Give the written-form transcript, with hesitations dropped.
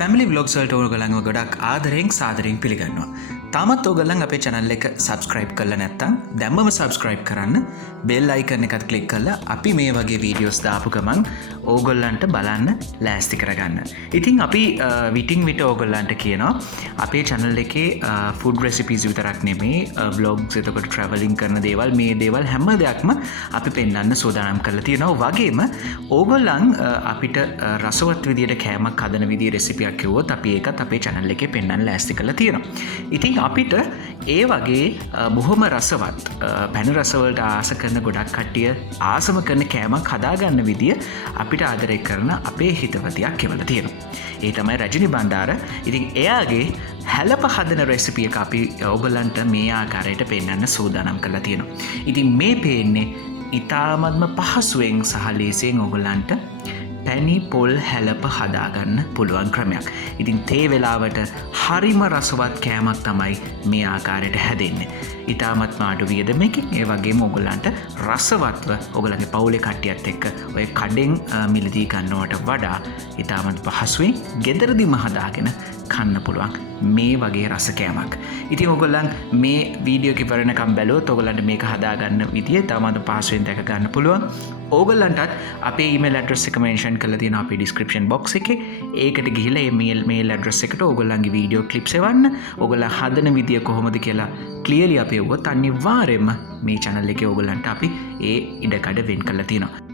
Family ව්ලොග්ස් වලට ඕගොල්ලන්ව ගොඩක් ආදරෙන් සාදරෙන් පිළිගන්නවා. තාමත් ඕගොල්ලන් අපේ channel එක subscribe කරලා නැත්නම් දැම්මම subscribe කරන්න. bell icon එකත් click කරලා අපි මේ වගේ videos දාපු ගමන් ඕගොල්ලන්ට බලන්න ලෑස්ති කරගන්න. ඉතින් අපි විටින් විට ඕගොල්ලන්ට කියනවා අපේ channel එකේ food recipes විතරක් නෙමෙයි vlogs එතකොට traveling කරන දේවල් මේ දේවල් හැම දෙයක්ම අපි පෙන්වන්න සූදානම් කරලා තියෙනවා. වගේම ඕගොල්ලන් අපිට රසවත් විදියට කෑමක් හදන විදිය recipe එකක් කිව්වොත් අපි ඒකත් අපේ channel එකේ පෙන්වන්න ලෑස්ති කරලා තියෙනවා. ඉතින් අපිට ඒ වගේ බොහොම රසවත් පැණි රස වලට ආස කරන ගොඩක් කට්ටිය ආසම කරන කෑමක් හදාගන්න විදිය අපිට ආදරය කරන අපේ හිතවතියක් කියලා තියෙනවා. ඒ තමයි රජිනි බණ්ඩාර. ඉතින් එයාගේ හැලප හදන රෙසිපි එක අපි ඔයගලන්ට මේ ආකාරයට පෙන්වන්න සූදානම් කරලා තියෙනවා. ඉතින් මේ පේන්නේ ඊටාත්ම පහසුවෙන් සහ ලේසියෙන් ඔයගලන්ට පැණි පොල් හැලප හදාගන්න පුළුවන් ක්‍රමයක්. ඉතින් තේ වෙලාවට හරිම රසවත් කෑමක් තමයි මේ ආකාරයට හැදෙන්නේ. ඊටාත්ම අඩු වියදමකින් ඒ වගේම ඔයගලන්ට රසවත්ව ඔයගලගේ පවුලේ කට්ටියත් එක්ක ඔය කඩෙන් මිලදී ගන්නවට වඩා ඊටාත්ම පහසුවෙන් ගෙදරදීම හදාගෙන කන්න පුළුවන් මේ වගේ රස කෑමක්. ඉතින් ඔයගොල්ලන් මේ වීඩියෝ එක ඉවරනකම් බැලුවොත් ඔයගොල්ලන්ට මේක හදාගන්න විදිය තාමත් පහසුවෙන් දැක ගන්න පුළුවන්. ඕගොල්ලන්ටත් අපේ ඊමේල් ඇඩ්‍රස් එක මෙන්ෂන් කරලා තියෙනවා අපේ ඩිස්ක්‍රිප්ෂන් බොක්ස් එකේ. ඒකට ගිහිල්ලා මේ මේල් ඇඩ්‍රස් එකට ඕගොල්ලන්ගේ වීඩියෝ ක්ලිප්ස් එවන්න. ඕගොල්ලන් හදන විදිය කොහොමද කියලා ක්ලියර්ලි අපි ඔබත් අනිවාර්යයෙන්ම මේ channel එකේ ඕගොල්ලන්ට අපි ඒ ඉඩකඩ වෙන් කරලා තියෙනවා.